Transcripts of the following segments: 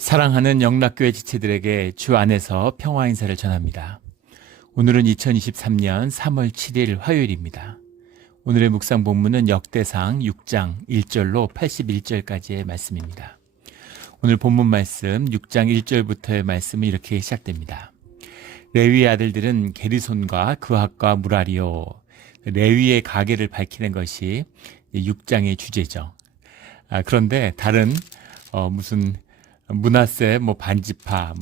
사랑하는 영락교회 지체들에게 주 안에서 평화 인사를 전합니다. 오늘은 2023년 3월 7일 화요일입니다. 오늘의 묵상 본문은 역대상 6장 1절로 81절까지의 말씀입니다. 오늘 본문 말씀 6장 1절부터의 말씀은 이렇게 시작됩니다. 레위의 아들들은 게르손과 그핫과 무라리요. 레위의 가계를 밝히는 것이 6장의 주제죠. 그런데 다른 무슨 므낫세 반지파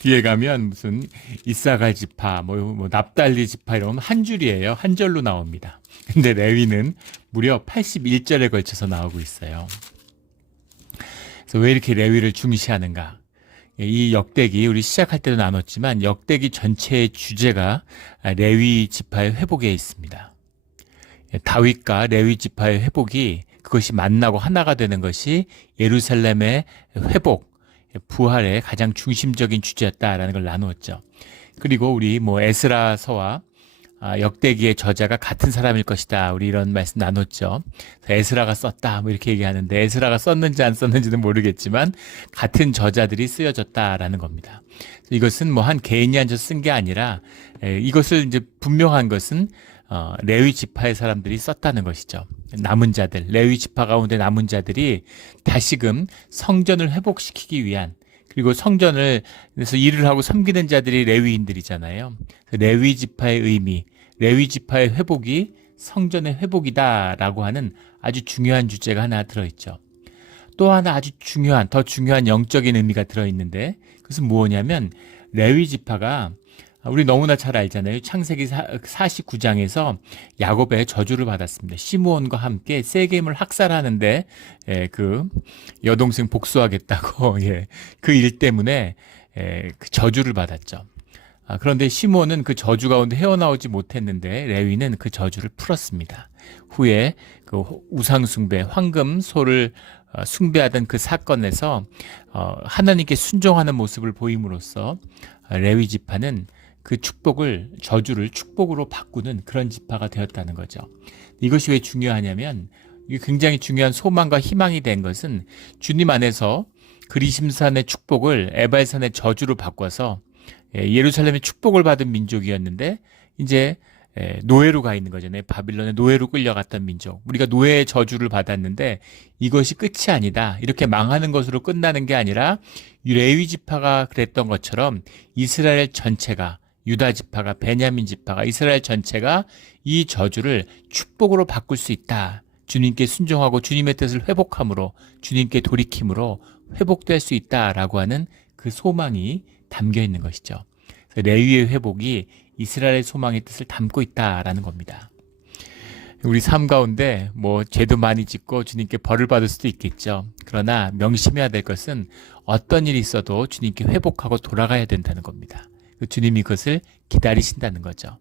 뒤에 가면 무슨 이사갈 지파 납달리 지파 이러면 한 줄이에요. 한 절로 나옵니다. 근데 레위는 무려 81절에 걸쳐서 나오고 있어요. 그래서 왜 이렇게 레위를 중시하는가? 이 역대기 우리 시작할 때도 나눴지만 역대기 전체의 주제가 레위 지파의 회복에 있습니다. 다윗과 레위 지파의 회복이 그것이 만나고 하나가 되는 것이 예루살렘의 회복, 부활의 가장 중심적인 주제였다라는 걸 나누었죠. 그리고 우리 에스라서와 역대기의 저자가 같은 사람일 것이다. 우리 이런 말씀 나눴죠. 에스라가 썼다 이렇게 얘기하는데 에스라가 썼는지 안 썼는지는 모르겠지만 같은 저자들이 쓰여졌다라는 겁니다. 이것은 한 개인이 앉아서 쓴 게 아니라 이것을 이제 분명한 것은 레위 지파의 사람들이 썼다는 것이죠. 남은 자들, 레위 지파 가운데 남은 자들이 다시금 성전을 회복시키기 위한, 그리고 성전에서 일을 하고 섬기는 자들이 레위인들이잖아요. 레위 지파의 의미, 레위 지파의 회복이 성전의 회복이다라고 하는 아주 중요한 주제가 하나 들어있죠. 또 하나 아주 중요한, 더 중요한 영적인 의미가 들어있는데 그것은 무엇이냐면 레위 지파가 우리 너무나 잘 알잖아요. 창세기 49장에서 야곱의 저주를 받았습니다. 시므온과 함께 세겜을 학살하는데 그 여동생 복수하겠다고 그 일 때문에 그 저주를 받았죠. 그런데 시므온은 그 저주 가운데 헤어나오지 못했는데 레위는 그 저주를 풀었습니다. 후에 그 우상숭배, 황금소를 숭배하던 그 사건에서 하나님께 순종하는 모습을 보임으로써 레위 지파는 그 저주를 축복으로 바꾸는 그런 지파가 되었다는 거죠. 이것이 왜 중요하냐면 이게 굉장히 중요한 소망과 희망이 된 것은 주님 안에서 그리심산의 축복을 에발산의 저주로 바꿔서 예루살렘의 축복을 받은 민족이었는데 이제 노예로 가 있는 거잖아요. 바빌론의 노예로 끌려갔던 민족. 우리가 노예의 저주를 받았는데 이것이 끝이 아니다. 이렇게 망하는 것으로 끝나는 게 아니라 레위 지파가 그랬던 것처럼 이스라엘 전체가, 유다 지파가, 베냐민 지파가, 이스라엘 전체가 이 저주를 축복으로 바꿀 수 있다. 주님께 순종하고 주님의 뜻을 회복함으로, 주님께 돌이킴으로 회복될 수 있다라고 하는 그 소망이 담겨 있는 것이죠. 그래서 레위의 회복이 이스라엘의 소망의 뜻을 담고 있다라는 겁니다. 우리 삶 가운데 죄도 많이 짓고 주님께 벌을 받을 수도 있겠죠. 그러나 명심해야 될 것은 어떤 일이 있어도 주님께 회복하고 돌아가야 된다는 겁니다. 주님이 그것을 기다리신다는 거죠.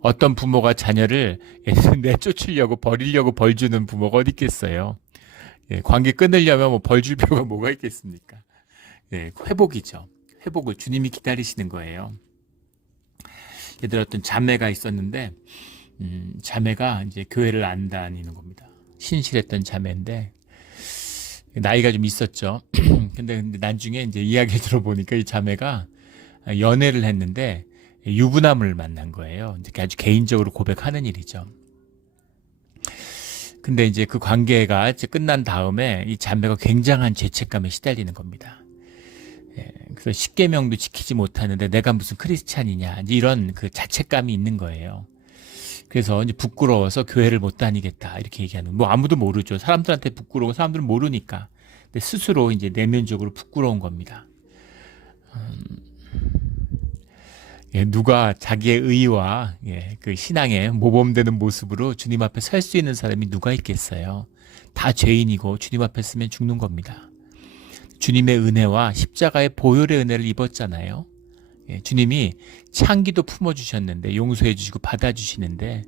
어떤 부모가 자녀를 내쫓으려고 버리려고 벌 주는 부모가 어디 있겠어요. 관계 끊으려면 벌 줄 필요가 뭐가 있겠습니까? 회복이죠. 회복을 주님이 기다리시는 거예요. 예를 들어 어떤 자매가 있었는데 자매가 이제 교회를 안 다니는 겁니다. 신실했던 자매인데 나이가 좀 있었죠. 근데 나중에 이제 이야기를 들어보니까 이 자매가 연애를 했는데 유부남을 만난 거예요. 이제 아주 개인적으로 고백하는 일이죠. 근데 이제 그 관계가 이제 끝난 다음에 이 자매가 굉장한 죄책감에 시달리는 겁니다. 그래서 십계명도 지키지 못하는데 내가 무슨 크리스찬이냐, 이제 이런 그 자책감이 있는 거예요. 그래서 이제 부끄러워서 교회를 못 다니겠다 이렇게 얘기하는. 아무도 모르죠. 사람들한테 부끄러워, 사람들은 모르니까. 근데 스스로 이제 내면적으로 부끄러운 겁니다. 누가 자기의 의와 그 신앙에 모범되는 모습으로 주님 앞에 설 수 있는 사람이 누가 있겠어요? 다 죄인이고 주님 앞에 서면 죽는 겁니다. 주님의 은혜와 십자가의 보혈의 은혜를 입었잖아요. 주님이 창기도 품어주셨는데 용서해 주시고 받아주시는데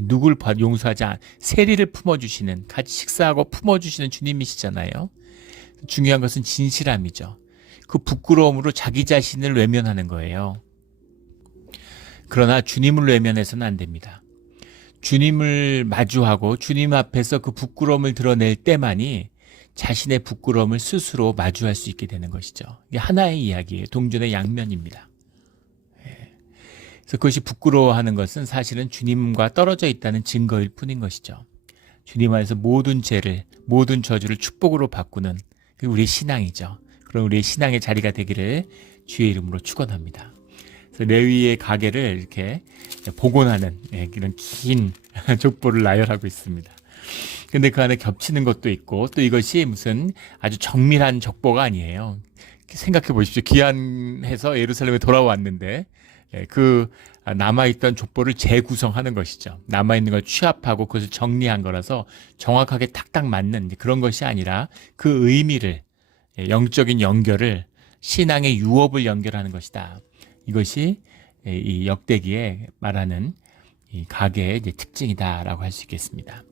누굴 용서하지 않, 세리를 품어주시는, 같이 식사하고 품어주시는 주님이시잖아요. 중요한 것은 진실함이죠. 그 부끄러움으로 자기 자신을 외면하는 거예요. 그러나 주님을 외면해서는 안 됩니다. 주님을 마주하고 주님 앞에서 그 부끄러움을 드러낼 때만이 자신의 부끄러움을 스스로 마주할 수 있게 되는 것이죠. 이게 하나의 이야기예요. 동전의 양면입니다. 그래서 그것이 부끄러워하는 것은 사실은 주님과 떨어져 있다는 증거일 뿐인 것이죠. 주님 안에서 모든 죄를, 모든 저주를 축복으로 바꾸는 그게 우리의 신앙이죠. 그런 우리의 신앙의 자리가 되기를 주의 이름으로 축원합니다. 그래서 레위의 가게를 이렇게 복원하는 이런 긴 족보를 나열하고 있습니다. 근데 그 안에 겹치는 것도 있고 또 이것이 무슨 아주 정밀한 족보가 아니에요. 생각해 보십시오. 귀환해서 예루살렘에 돌아왔는데 그 남아있던 족보를 재구성하는 것이죠. 남아있는 걸 취합하고 그것을 정리한 거라서 정확하게 탁탁 맞는 그런 것이 아니라 그 의미를, 영적인 연결을, 신앙의 유업을 연결하는 것이다. 이것이 이 역대기에 말하는 이 가계의 이제 특징이다라고 할 수 있겠습니다.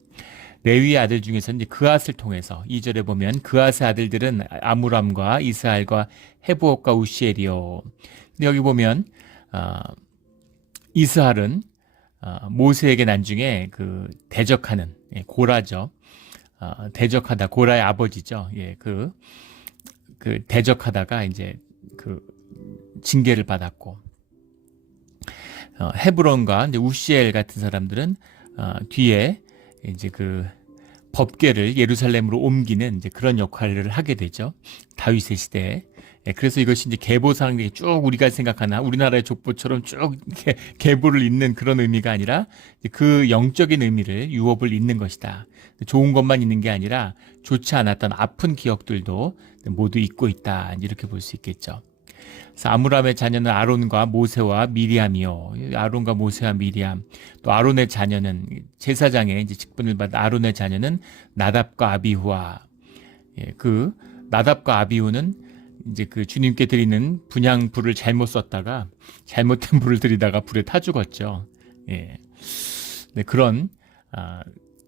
레위의 아들 중에서 이제 그앗을 통해서 2절에 보면 그앗의 아들들은 아므람과 이스할과 헤브옥과 우시엘이요. 근데 여기 보면 이스할은 모세에게 나중에 그 대적하는 고라죠. 대적하다 고라의 아버지죠. 그 대적하다가 이제 그 징계를 받았고 헤브론과 이제 우시엘 같은 사람들은 뒤에 이제 그 법궤를 예루살렘으로 옮기는 이제 그런 역할을 하게 되죠. 다윗의 시대에. 그래서 이것이 이제 계보상에 쭉 우리가 생각하나 우리나라의 족보처럼 쭉 이렇게 계보를 잇는 그런 의미가 아니라 그 영적인 의미를 유업을 잇는 것이다. 좋은 것만 있는 게 아니라 좋지 않았던 아픈 기억들도 모두 잊고 있다. 이렇게 볼 수 있겠죠. 그래서 아므람의 자녀는 아론과 모세와 미리암이요. 아론과 모세와 미리암. 또 아론의 자녀는 제사장의 이제 직분을 받은 아론의 자녀는 나답과 아비후와. 그 나답과 아비후는 이제 그 주님께 드리는 분향 불을 잘못 썼다가 잘못된 불을 드리다가 불에 타 죽었죠. 네, 그런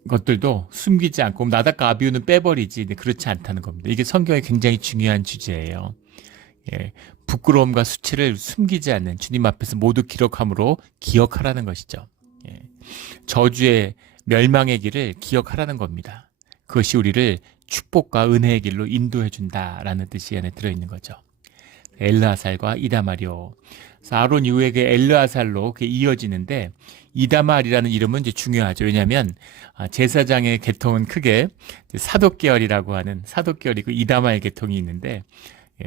것들도 숨기지 않고 나답과 아비후는 빼버리지 그렇지 않다는 겁니다. 이게 성경에 굉장히 중요한 주제예요. 부끄러움과 수치를 숨기지 않는 주님 앞에서 모두 기록함으로 기억하라는 것이죠. 저주의 멸망의 길을 기억하라는 겁니다. 그것이 우리를 축복과 은혜의 길로 인도해 준다라는 뜻이 안에 들어있는 거죠. 엘르아살과 이다말이요. 그래서 아론 이후에게 엘르아살로 이어지는데 이다말이라는 이름은 이제 중요하죠. 왜냐하면 제사장의 계통은 크게 사독 계열이라고 하는 사독 계열이고 이다말 계통이 있는데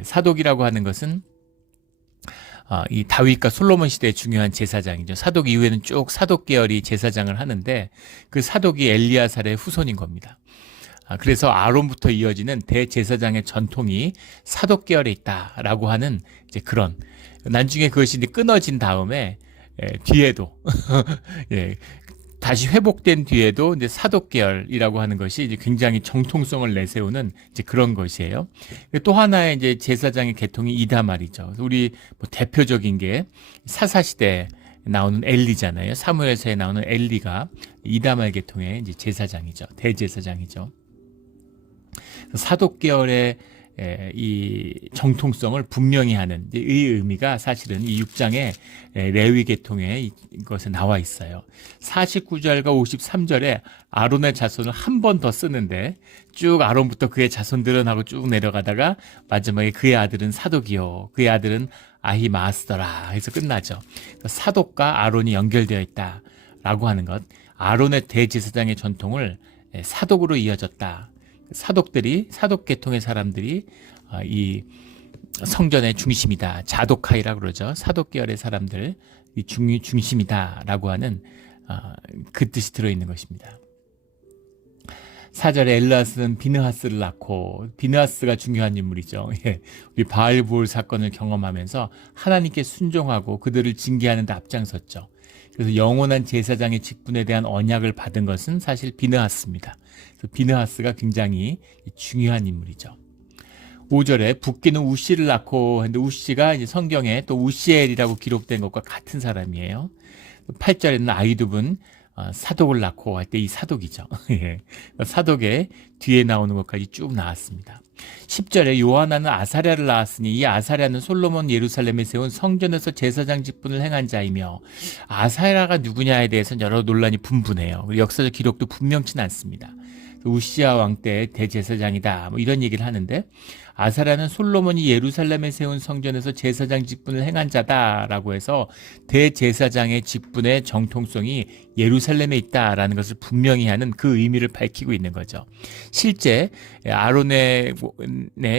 사독이라고 하는 것은 이 다윗과 솔로몬 시대의 중요한 제사장이죠. 사독 이후에는 쭉 사독 계열이 제사장을 하는데 그 사독이 엘리아살의 후손인 겁니다. 그래서 아론부터 이어지는 대제사장의 전통이 사독 계열에 있다라고 하는 이제 그런 나중에 그것이 이제 끊어진 다음에 뒤에도 다시 회복된 뒤에도 이제 사독 계열이라고 하는 것이 이제 굉장히 정통성을 내세우는 이제 그런 것이에요. 또 하나의 이제 제사장의 계통이 이다말이죠. 우리 뭐 대표적인 게 사사 시대에 나오는 엘리잖아요. 사무엘서에 나오는 엘리가 이다말 계통의 이제 제사장이죠. 대제사장이죠. 사독 계열의 이 정통성을 분명히 하는 이 의미가 사실은 이 6장의 레위 계통에 이것에 나와 있어요. 49절과 53절에 아론의 자손을 한 번 더 쓰는데 쭉 아론부터 그의 자손들은 하고 쭉 내려가다가 마지막에 그의 아들은 사독이요 그의 아들은 아히마스더라 해서 끝나죠. 사독과 아론이 연결되어 있다라고 하는 것, 아론의 대제사장의 전통을 사독으로 이어졌다. 사독들이 사독 계통의 사람들이 이 성전의 중심이다. 자독하이라고 그러죠. 사독 계열의 사람들 이 중심이다라고 하는 그 뜻이 들어있는 것입니다. 4절에 엘르아스는 비느하스를 낳고 비느하스가 중요한 인물이죠. 우리 바알부올 사건을 경험하면서 하나님께 순종하고 그들을 징계하는 데 앞장섰죠. 그래서 영원한 제사장의 직분에 대한 언약을 받은 것은 사실 비느하스입니다. 그래서 비느하스가 굉장히 중요한 인물이죠. 5절에 붓기는 우시를 낳고 했는데 우시가 이제 성경에 또 우시엘이라고 기록된 것과 같은 사람이에요. 8절에는 아이두분 사독을 낳고 할 때 이 사독이죠. 사독의 뒤에 나오는 것까지 쭉 나왔습니다. 10절에 요하나는 아사랴를 낳았으니 이 아사랴는 솔로몬 예루살렘에 세운 성전에서 제사장 직분을 행한 자이며 아사랴가 누구냐에 대해서는 여러 논란이 분분해요. 역사적 기록도 분명치는 않습니다. 그 우시아 왕 때 대제사장이다. 뭐 이런 얘기를 하는데 아사랴는 솔로몬이 예루살렘에 세운 성전에서 제사장 직분을 행한 자다라고 해서 대제사장의 직분의 정통성이 예루살렘에 있다라는 것을 분명히 하는 그 의미를 밝히고 있는 거죠. 실제 아론의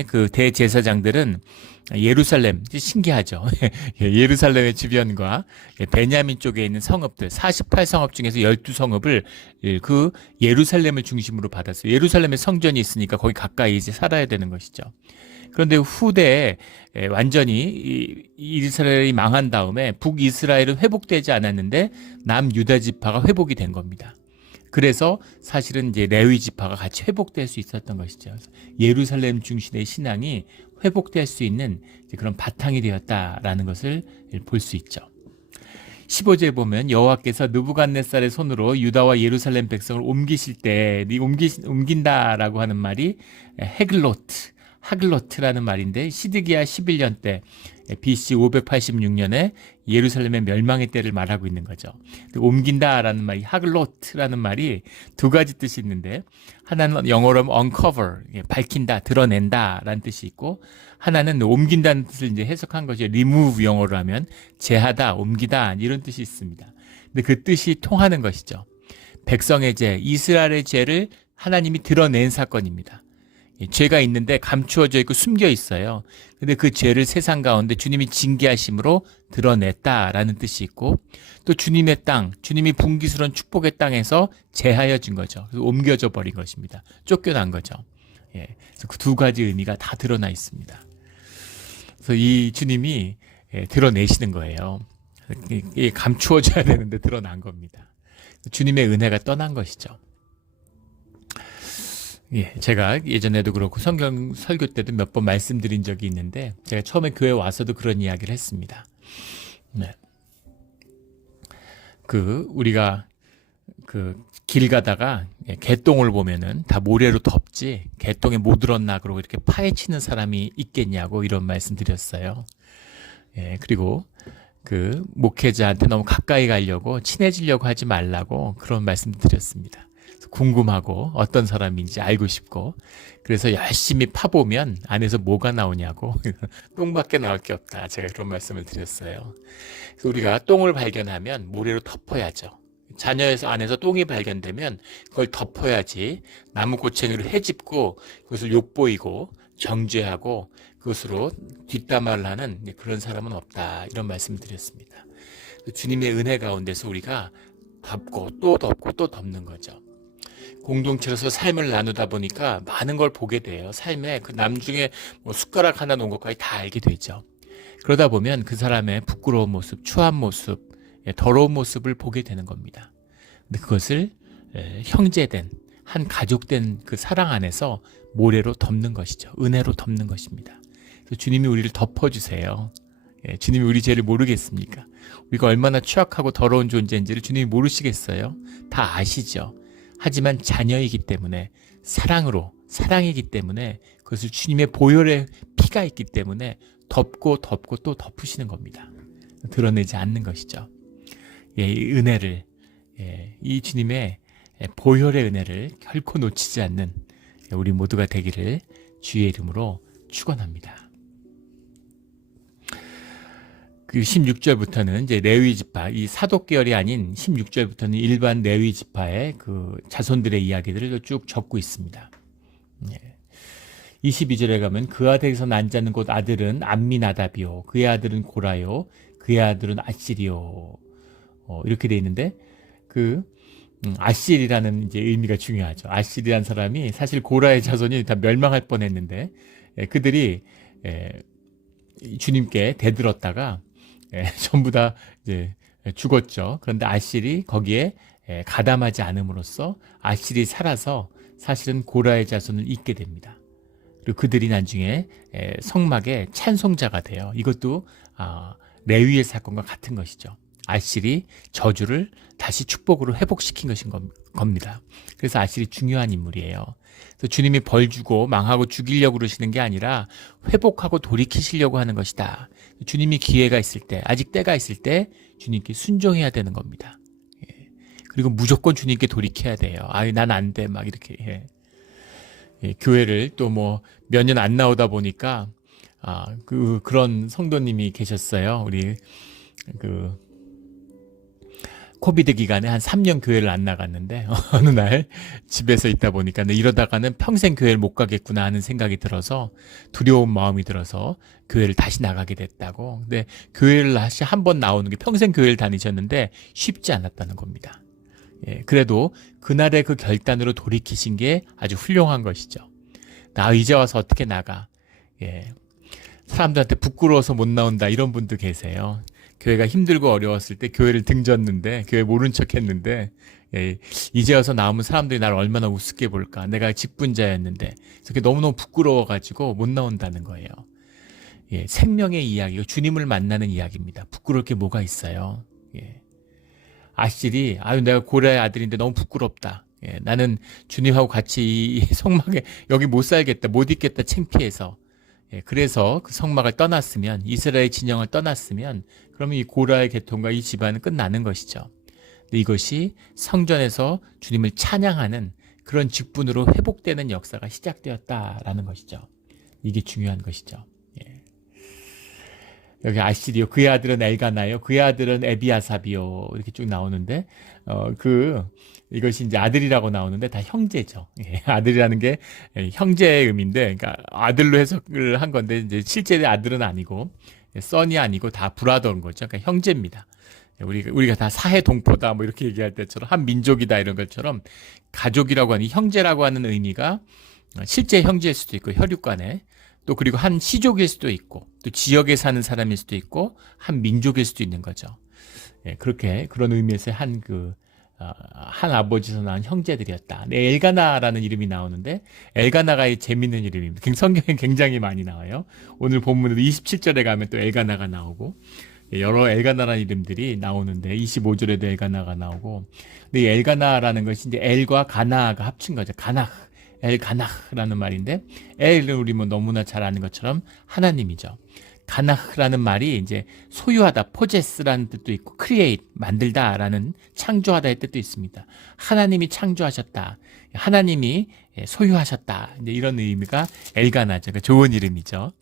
그 대제사장들은 예루살렘, 신기하죠. 예루살렘의 주변과 베냐민 쪽에 있는 성읍들, 48성읍 중에서 12성읍을 그 예루살렘을 중심으로 받았어요. 예루살렘에 성전이 있으니까 거기 가까이 이제 살아야 되는 것이죠. 그런데 후대에 완전히 이스라엘이 망한 다음에 북이스라엘은 회복되지 않았는데 남유다 지파가 회복이 된 겁니다. 그래서 사실은 이제 레위 지파가 같이 회복될 수 있었던 것이죠. 예루살렘 중심의 신앙이 회복될 수 있는 그런 바탕이 되었다라는 것을 볼 수 있죠. 15절에 보면 여호와께서 느부갓네살의 손으로 유다와 예루살렘 백성을 옮기실 때 옮긴다라고 하는 말이 하글로트라는 말인데 시드기야 11년 때 BC 586년에 예루살렘의 멸망의 때를 말하고 있는 거죠. 옮긴다라는 말이 하글로트라는 말이 두 가지 뜻이 있는데 하나는 영어로 하면 uncover, 밝힌다, 드러낸다라는 뜻이 있고 하나는 옮긴다는 뜻을 이제 해석한 거죠. remove 영어로 하면 제하다, 옮기다 이런 뜻이 있습니다. 근데 그 뜻이 통하는 것이죠. 백성의 죄, 이스라엘의 죄를 하나님이 드러낸 사건입니다. 죄가 있는데 감추어져 있고 숨겨 있어요. 근데 그 죄를 세상 가운데 주님이 징계하심으로 드러냈다라는 뜻이 있고 또 주님의 땅, 주님이 분기스러운 축복의 땅에서 제하여진 거죠. 그래서 옮겨져 버린 것입니다. 쫓겨난 거죠. 그래서 그 두 가지 의미가 다 드러나 있습니다. 그래서 이 주님이 드러내시는 거예요. 이게 감추어져야 되는데 드러난 겁니다. 주님의 은혜가 떠난 것이죠. 제가 예전에도 그렇고 성경 설교 때도 몇 번 말씀드린 적이 있는데 제가 처음에 교회 와서도 그런 이야기를 했습니다. 우리가 길 가다가 개똥을 보면은 다 모래로 덮지 개똥에 못 들었나 그러고 이렇게 파헤치는 사람이 있겠냐고 이런 말씀 드렸어요. 그리고 목회자한테 너무 가까이 가려고 친해지려고 하지 말라고 그런 말씀 드렸습니다. 궁금하고 어떤 사람인지 알고 싶고 그래서 열심히 파보면 안에서 뭐가 나오냐고 똥밖에 나올 게 없다. 제가 그런 말씀을 드렸어요. 그래서 우리가 똥을 발견하면 모래로 덮어야죠. 자녀에서 안에서 똥이 발견되면 그걸 덮어야지 나무 고챙이로 헤집고 그것을 욕보이고 정죄하고 그것으로 뒷담화를 하는 그런 사람은 없다. 이런 말씀을 드렸습니다. 주님의 은혜 가운데서 우리가 덮고 또 덮고 또 덮는 거죠. 공동체로서 삶을 나누다 보니까 많은 걸 보게 돼요. 삶에 그 남중에 숟가락 하나 놓은 것까지 다 알게 되죠. 그러다 보면 그 사람의 부끄러운 모습, 추한 모습, 더러운 모습을 보게 되는 겁니다. 근데 그것을 형제된, 한 가족된 그 사랑 안에서 모래로 덮는 것이죠. 은혜로 덮는 것입니다. 그래서 주님이 우리를 덮어주세요. 주님이 우리 죄를 모르겠습니까? 우리가 얼마나 추악하고 더러운 존재인지를 주님이 모르시겠어요? 다 아시죠? 하지만 자녀이기 때문에 사랑이기 때문에 그것을 주님의 보혈의 피가 있기 때문에 덮고 덮고 또 덮으시는 겁니다. 드러내지 않는 것이죠. 이 은혜를 이 주님의 보혈의 은혜를 결코 놓치지 않는 우리 모두가 되기를 주의 이름으로 축원합니다. 그 16절부터는 이제 레위 지파, 이 사독 계열이 아닌 16절부터는 일반 레위 지파의 그 자손들의 이야기들을 쭉 적고 있습니다. 22절에 가면 그 아들에서 난 자는 곧 아들은 암미나답이요, 그의 아들은 고라요, 그의 아들은 아실이요. 이렇게 돼 있는데 아실이라는 이제 의미가 중요하죠. 아실이라는 사람이 사실 고라의 자손이 다 멸망할 뻔했는데 그들이 주님께 대들었다가 전부 다 이제 죽었죠. 그런데 아실이 거기에 가담하지 않음으로써 아실이 살아서 사실은 고라의 자손을 잇게 됩니다. 그리고 그들이 나중에 성막의 찬송자가 돼요. 이것도 레위의 사건과 같은 것이죠. 아실이 저주를 다시 축복으로 회복시킨 것인 겁니다. 그래서 아실이 중요한 인물이에요. 그래서 주님이 벌 주고 망하고 죽이려고 그러시는 게 아니라 회복하고 돌이키시려고 하는 것이다. 주님이 기회가 있을 때, 아직 때가 있을 때 주님께 순종해야 되는 겁니다. 그리고 무조건 주님께 돌이켜야 돼요. 난 안 돼. 막 이렇게. 교회를 또 뭐 몇 년 안 나오다 보니까 그런 성도님이 계셨어요. 우리 그 코비드 기간에 한 3년 교회를 안 나갔는데 어느 날 집에서 있다 보니까 이러다가는 평생 교회를 못 가겠구나 하는 생각이 들어서 두려운 마음이 들어서 교회를 다시 나가게 됐다고. 근데 교회를 다시 한 번 나오는 게 평생 교회를 다니셨는데 쉽지 않았다는 겁니다. 그래도 그날의 그 결단으로 돌이키신 게 아주 훌륭한 것이죠. 나 이제 와서 어떻게 나가? 사람들한테 부끄러워서 못 나온다 이런 분도 계세요. 교회가 힘들고 어려웠을 때 교회를 등졌는데 교회 모른 척 했는데 이제 와서 나오면 사람들이 나를 얼마나 우습게 볼까. 내가 직분자였는데 그게 너무너무 부끄러워가지고 못 나온다는 거예요. 생명의 이야기가 주님을 만나는 이야기입니다. 부끄러울 게 뭐가 있어요. 아실이 내가 고라의 아들인데 너무 부끄럽다. 나는 주님하고 같이 이 성막에 여기 못 살겠다, 못 있겠다, 창피해서. 그래서 그 성막을 떠났으면, 이스라엘 진영을 떠났으면 그러면 이 고라의 계통과 이 집안은 끝나는 것이죠. 근데 이것이 성전에서 주님을 찬양하는 그런 직분으로 회복되는 역사가 시작되었다라는 것이죠. 이게 중요한 것이죠. 여기 아시리요, 그의 아들은 엘가나요, 그의 아들은 에비아삽이요, 이렇게 쭉 나오는데 이것이 이제 아들이라고 나오는데 다 형제죠. 아들이라는 게 형제의 의미인데, 그러니까 아들로 해석을 한 건데 이제 실제 아들은 아니고 썬이 아니고 다 브라더인 거죠. 그러니까 형제입니다. 우리가 다 사해 동포다 뭐 이렇게 얘기할 때처럼 한 민족이다 이런 것처럼 가족이라고 하는 형제라고 하는 의미가 실제 형제일 수도 있고 혈육 간에, 또 그리고 한 시족일 수도 있고 또 지역에 사는 사람일 수도 있고 한 민족일 수도 있는 거죠. 그렇게 그런 의미에서 한 아버지에서 낳은 형제들이었다. 엘가나라는 이름이 나오는데 엘가나가 재밌는 이름입니다. 성경에 굉장히 많이 나와요. 오늘 본문에도 27절에 가면 또 엘가나가 나오고 여러 엘가나라는 이름들이 나오는데 25절에도 엘가나가 나오고, 근데 이 엘가나라는 것이 이제 엘과 가나가 합친 거죠. 엘가나라는 말인데, 엘은 우리 뭐 너무나 잘 아는 것처럼 하나님이죠. 가나라는 말이 이제 소유하다, 포제스라는 뜻도 있고, 크리에이트, 만들다라는 창조하다의 뜻도 있습니다. 하나님이 창조하셨다, 하나님이 소유하셨다, 이제 이런 의미가 엘가나죠. 그러니까 좋은 이름이죠.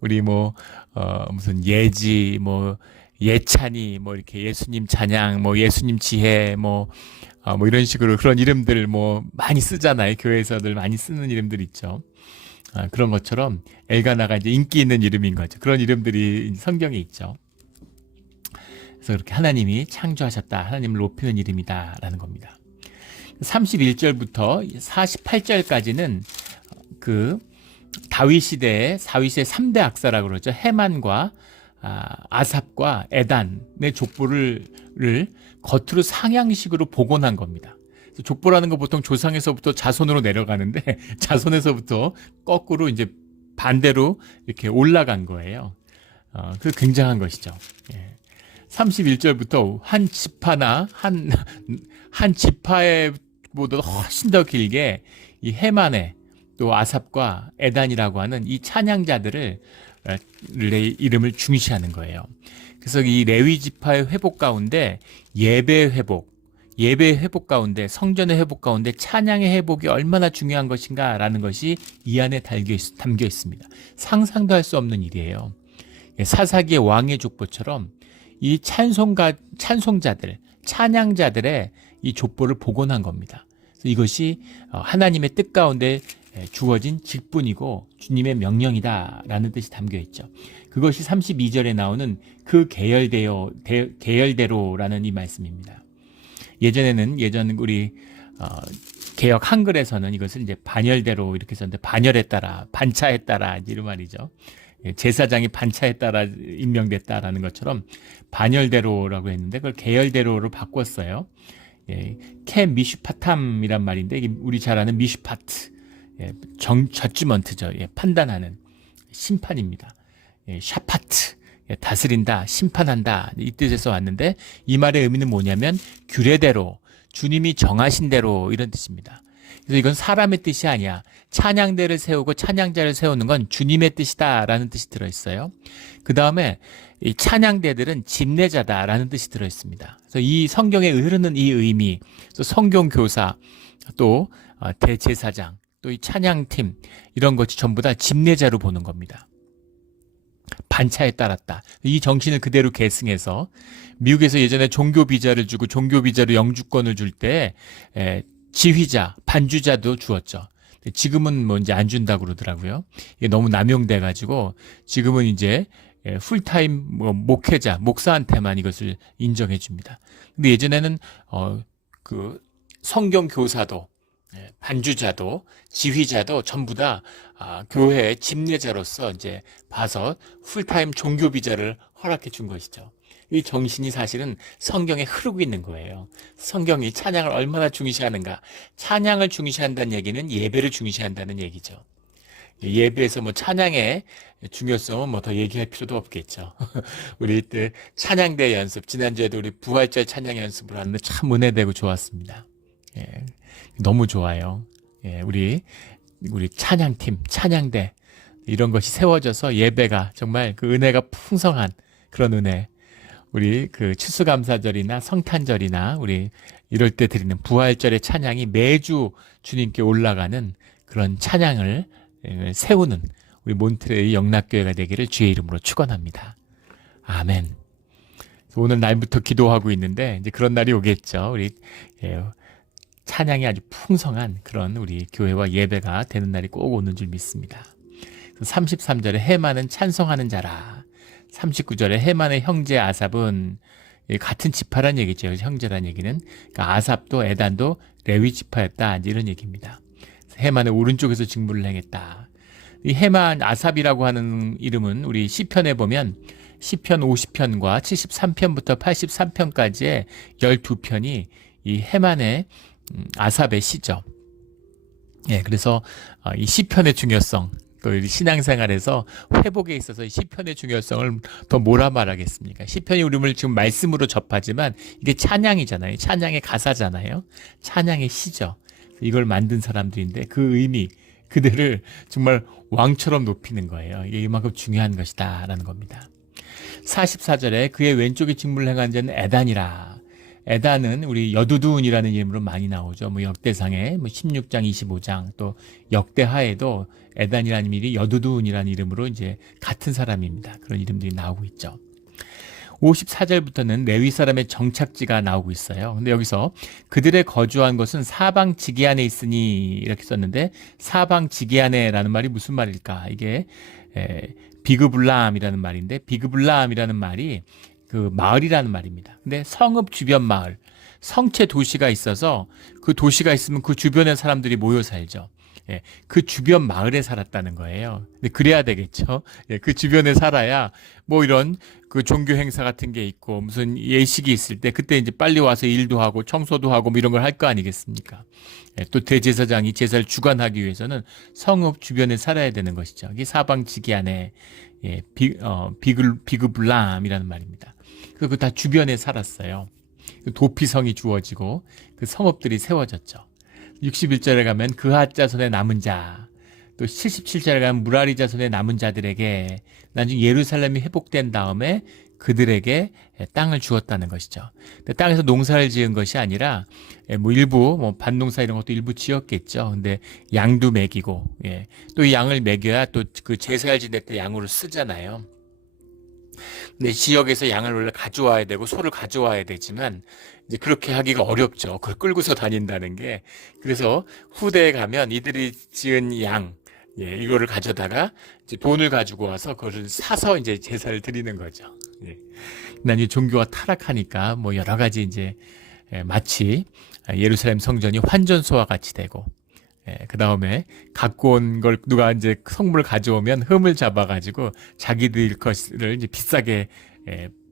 우리 무슨 예지, 예찬이, 이렇게 예수님 찬양, 예수님 지혜, 이런 식으로 그런 이름들 많이 쓰잖아요. 교회에서들 많이 쓰는 이름들 있죠. 그런 것처럼 엘가나가 이제 인기 있는 이름인 거죠. 그런 이름들이 성경에 있죠. 그래서 그렇게 하나님이 창조하셨다, 하나님을 높이는 이름이다라는 겁니다. 31절부터 48절까지는 다윗 시대의 3대 악사라고 그러죠. 헤만과 아삽과 에단의 족보를 겉으로 상향식으로 복원한 겁니다. 그래서 족보라는 거 보통 조상에서부터 자손으로 내려가는데 자손에서부터 거꾸로 이제 반대로 이렇게 올라간 거예요. 그 굉장한 것이죠. 31절부터 한 지파나 한 지파에보다 훨씬 더 길게 이 헤만의 또 아삽과 에단이라고 하는 이 찬양자들의 이름을 중시하는 거예요. 그래서 이 레위 지파의 회복 가운데 예배 회복 가운데, 성전의 회복 가운데 찬양의 회복이 얼마나 중요한 것인가라는 것이 이 안에 담겨 있습니다. 상상도 할 수 없는 일이에요. 사사기의 왕의 족보처럼 이 찬송자들, 찬양자들의 이 족보를 복원한 겁니다. 그래서 이것이 하나님의 뜻 가운데 주어진 직분이고 주님의 명령이다라는 뜻이 담겨 있죠. 그것이 32절에 나오는 그 계열대로라는 이 말씀입니다. 예전 우리 개역 한글에서는 이것을 이제 반열대로 이렇게 썼는데, 반열에 따라, 반차에 따라 이런 말이죠. 제사장이 반차에 따라 임명됐다라는 것처럼 반열대로라고 했는데 그걸 계열대로로 바꿨어요. 케 미슈파탐이란 말인데 이게 우리 잘 아는 미슈파트, 저지먼트죠. 판단하는, 심판입니다. 샤파트, 다스린다, 심판한다, 이 뜻에서 왔는데 이 말의 의미는 뭐냐면 규례대로, 주님이 정하신 대로, 이런 뜻입니다. 그래서 이건 사람의 뜻이 아니야. 찬양대를 세우고 찬양자를 세우는 건 주님의 뜻이다라는 뜻이 들어있어요. 그 다음에 이 찬양대들은 집례자다라는 뜻이 들어있습니다. 그래서 이 성경에 흐르는 이 의미, 또 성경교사, 또 대제사장, 또 또 이 찬양팀 이런 것이 전부 다 집례자로 보는 겁니다. 반차에 따랐다. 이 정신을 그대로 계승해서 미국에서 예전에 종교 비자를 주고 종교 비자로 영주권을 줄 때 지휘자, 반주자도 주었죠. 지금은 뭐 이제 안 준다고 그러더라고요. 이게 너무 남용돼 가지고 지금은 이제 풀타임 목회자, 목사한테만 이것을 인정해 줍니다. 근데 예전에는 그 성경 교사도 반주자도 지휘자도 전부 다 교회의 집례자로서 이제 봐서 풀타임 종교 비자를 허락해 준 것이죠. 이 정신이 사실은 성경에 흐르고 있는 거예요. 성경이 찬양을 얼마나 중시하는가. 찬양을 중시한다는 얘기는 예배를 중시한다는 얘기죠. 예배에서 뭐 찬양의 중요성은 뭐 더 얘기할 필요도 없겠죠. 우리 때 찬양대 연습, 지난주에도 우리 부활절 찬양 연습을 하는데 참 은혜되고 좋았습니다. 예, 너무 좋아요. 예, 우리 찬양팀, 찬양대 이런 것이 세워져서 예배가 정말 그 은혜가 풍성한 그런 은혜. 우리 그 추수감사절이나 성탄절이나 우리 이럴 때 드리는 부활절의 찬양이 매주 주님께 올라가는 그런 찬양을 세우는 우리 몬트레이 영락교회가 되기를 주의 이름으로 축원합니다. 아멘. 오늘 날부터 기도하고 있는데 이제 그런 날이 오겠죠. 우리 찬양이 아주 풍성한 그런 우리 교회와 예배가 되는 날이 꼭 오는 줄 믿습니다. 33절에 해만은 찬송하는 자라. 39절에 해만의 형제 아삽은 같은 지파란 얘기죠. 형제란 얘기는. 그러니까 아삽도 에단도 레위 지파였다. 이런 얘기입니다. 해만의 오른쪽에서 직무를 행했다. 이 해만 아삽이라고 하는 이름은 우리 시편에 보면 시편 50편과 73편부터 83편까지의 12편이 이 해만의 아삽의 시죠. 예, 그래서 이 시편의 중요성, 또 신앙생활에서 회복에 있어서 이 시편의 중요성을 더 뭐라 말하겠습니까? 시편이 우리를 지금 말씀으로 접하지만 이게 찬양이잖아요. 찬양의 가사잖아요. 찬양의 시죠. 이걸 만든 사람들인데 그 의미, 그들을 정말 왕처럼 높이는 거예요. 이게 이만큼 중요한 것이다 라는 겁니다. 44절에 그의 왼쪽에 직무를 행한 자는 에단이라. 에단은 우리 여두둔이라는 이름으로 많이 나오죠. 뭐 역대상에 16장, 25장 또 역대하에도 에단이라는 이름이 여두둔이라는 이름으로 이제 같은 사람입니다. 그런 이름들이 나오고 있죠. 54절부터는 레위 사람의 정착지가 나오고 있어요. 근데 여기서 그들의 거주한 곳은 사방 지게안에 있으니 이렇게 썼는데 사방 지게안에라는 말이 무슨 말일까? 이게 비그블람이라는 말인데 비그블람이라는 말이 그 마을이라는 말입니다. 근데 성읍 주변 마을, 성체 도시가 있어서 그 도시가 있으면 그 주변의 사람들이 모여 살죠. 예, 그 주변 마을에 살았다는 거예요. 근데 그래야 되겠죠. 예, 그 주변에 살아야 뭐 이런 그 종교 행사 같은 게 있고 무슨 예식이 있을 때 그때 이제 빨리 와서 일도 하고 청소도 하고 뭐 이런 걸 할 거 아니겠습니까? 예, 또 대제사장이 제사를 주관하기 위해서는 성읍 주변에 살아야 되는 것이죠. 이게 사방지기 안에 비그블람이라는 말입니다. 그리고 다 주변에 살았어요. 도피성이 주어지고 그 성읍들이 세워졌죠. 61절에 가면 그핫 자손의 남은 자, 또 77절에 가면 무라리 자손의 남은 자들에게 나중에 예루살렘이 회복된 다음에 그들에게 땅을 주었다는 것이죠. 근데 땅에서 농사를 지은 것이 아니라 뭐 일부 뭐 밭농사 이런 것도 일부 지었겠죠. 근데 양도 먹이고 또 이 양을 먹여야 또 그 제사를 지낼 때 양으로 쓰잖아요. 근데 지역에서 양을 원래 가져와야 되고 소를 가져와야 되지만 이제 그렇게 하기가 어렵죠. 그걸 끌고서 다닌다는 게. 그래서 후대에 가면 이들이 지은 양, 이거를 가져다가 이제 돈을 가지고 와서 그거를 사서 이제 제사를 드리는 거죠. 난 이 종교가 타락하니까 뭐 여러 가지 이제 마치 예루살렘 성전이 환전소와 같이 되고 그 다음에 갖고 온 걸 누가 이제 성물을 가져오면 흠을 잡아가지고 자기들 것을 이제 비싸게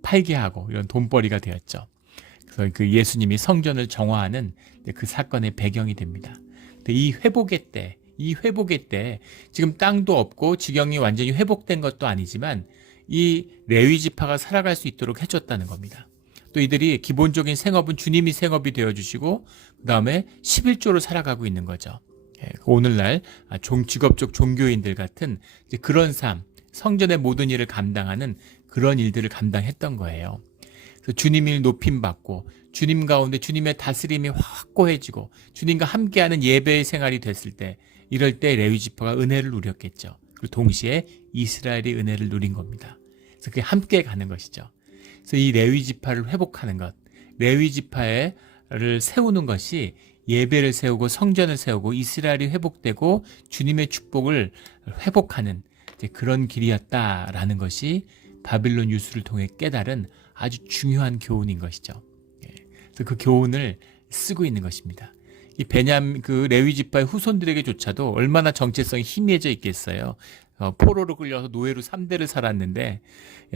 팔게 하고 이런 돈벌이가 되었죠. 그래서 그 예수님이 성전을 정화하는 그 사건의 배경이 됩니다. 근데 이 회복의 때 지금 땅도 없고 지경이 완전히 회복된 것도 아니지만 이 레위 지파가 살아갈 수 있도록 해줬다는 겁니다. 또 이들이 기본적인 생업은 주님이 생업이 되어주시고 그 다음에 11조로 살아가고 있는 거죠. 오늘날 직업적 종교인들 같은 이제 그런 삶, 성전의 모든 일을 감당하는 그런 일들을 감당했던 거예요. 그래서 주님이 높임받고 주님 가운데 주님의 다스림이 확고해지고 주님과 함께하는 예배의 생활이 됐을 때 이럴 때 레위 지파가 은혜를 누렸겠죠. 그리고 동시에 이스라엘이 은혜를 누린 겁니다. 그래서 그게 함께 가는 것이죠. 그래서 이 레위 지파를 회복하는 것, 레위 지파를 세우는 것이 예배를 세우고 성전을 세우고 이스라엘이 회복되고 주님의 축복을 회복하는 그런 길이었다라는 것이 바빌론 유수를 통해 깨달은 아주 중요한 교훈인 것이죠. 그래서 그 교훈을 쓰고 있는 것입니다. 이 그 레위 지파의 후손들에게조차도 얼마나 정체성이 희미해져 있겠어요. 포로로 끌려서 노예로 3대를 살았는데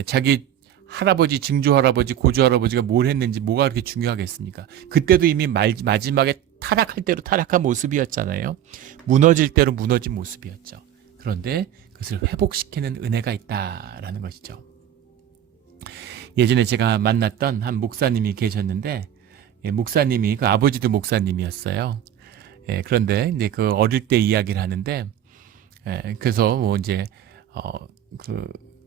자기 할아버지, 증조 할아버지, 고조 할아버지가 뭘 했는지 뭐가 그렇게 중요하겠습니까? 그때도 이미 마지막에 타락할 대로 타락한 모습이었잖아요. 무너질 대로 무너진 모습이었죠. 그런데 그것을 회복시키는 은혜가 있다라는 것이죠. 예전에 제가 만났던 한 목사님이 계셨는데, 목사님이 그 아버지도 목사님이었어요. 그런데 이제 그 어릴 때 이야기를 하는데, 그래서 뭐 이제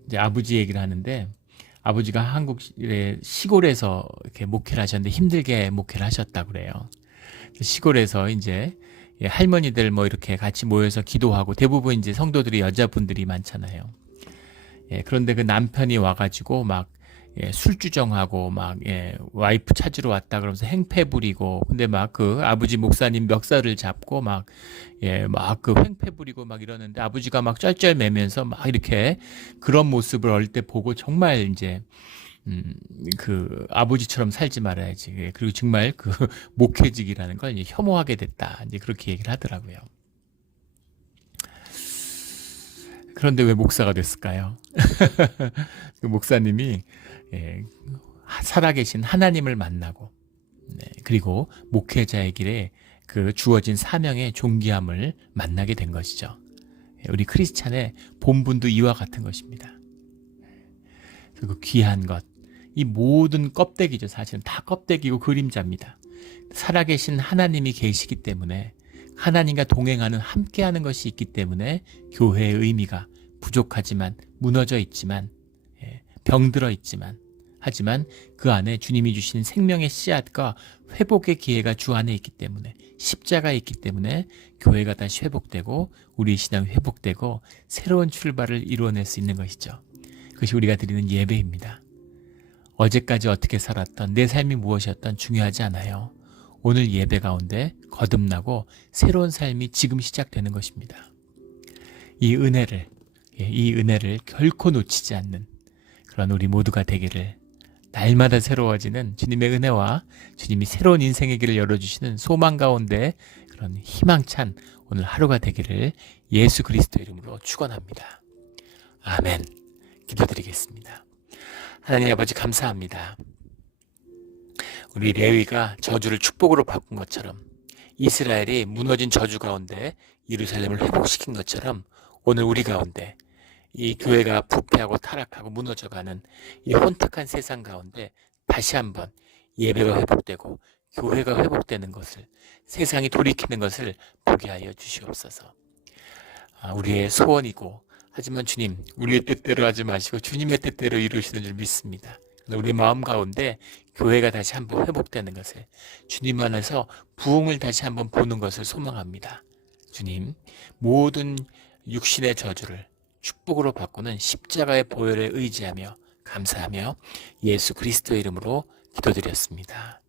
이제 아버지 얘기를 하는데, 아버지가 한국의 시골에서 이렇게 목회를 하셨는데 힘들게 목회를 하셨다고 그래요. 시골에서 이제 할머니들 뭐 이렇게 같이 모여서 기도하고 대부분 이제 성도들이 여자분들이 많잖아요. 그런데 그 남편이 와가지고 막 술주정하고 막 와이프 찾으러 왔다 그러면서 행패 부리고 근데 막 그 아버지 목사님 멱살을 잡고 막 그 행패 부리고 막 이러는데 아버지가 막 쩔쩔매면서 막 이렇게 그런 모습을 어릴 때 보고 정말 이제 그 아버지처럼 살지 말아야지. 그리고 정말 그 목회직이라는 걸 이제 혐오하게 됐다. 이제 그렇게 얘기를 하더라고요. 그런데 왜 목사가 됐을까요? 그 목사님이 살아계신 하나님을 만나고 그리고 목회자의 길에 그 주어진 사명의 존귀함을 만나게 된 것이죠. 우리 크리스찬의 본분도 이와 같은 것입니다. 그 귀한 것, 이 모든 껍데기죠. 사실은 다 껍데기고 그림자입니다. 살아계신 하나님이 계시기 때문에 하나님과 동행하는 함께하는 것이 있기 때문에 교회의 의미가 부족하지만 무너져 있지만 병들어 있지만 하지만 그 안에 주님이 주신 생명의 씨앗과 회복의 기회가 주 안에 있기 때문에 십자가에 있기 때문에 교회가 다시 회복되고 우리의 신앙이 회복되고 새로운 출발을 이루어낼 수 있는 것이죠. 그것이 우리가 드리는 예배입니다. 어제까지 어떻게 살았던 내 삶이 무엇이었던 중요하지 않아요. 오늘 예배 가운데 거듭나고 새로운 삶이 지금 시작되는 것입니다. 이 은혜를 결코 놓치지 않는 그런 우리 모두가 되기를 날마다 새로워지는 주님의 은혜와 주님이 새로운 인생의 길을 열어주시는 소망 가운데 그런 희망찬 오늘 하루가 되기를 예수 그리스도 이름으로 축원합니다. 아멘. 기도드리겠습니다. 하나님 아버지 감사합니다. 우리 레위가 저주를 축복으로 바꾼 것처럼 이스라엘이 무너진 저주 가운데 예루살렘을 회복시킨 것처럼 오늘 우리 가운데 이 교회가 부패하고 타락하고 무너져가는 이 혼탁한 세상 가운데 다시 한번 예배가 회복되고 교회가 회복되는 것을 세상이 돌이키는 것을 보게 하여 주시옵소서. 우리의 소원이고 하지만 주님 우리의 뜻대로 하지 마시고 주님의 뜻대로 이루시는 줄 믿습니다. 우리 마음 가운데 교회가 다시 한번 회복되는 것을 주님 안에서 부흥을 다시 한번 보는 것을 소망합니다. 주님 모든 육신의 저주를 축복으로 바꾸는 십자가의 보혈에 의지하며 감사하며 예수 그리스도의 이름으로 기도드렸습니다.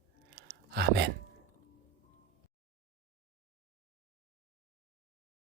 아멘.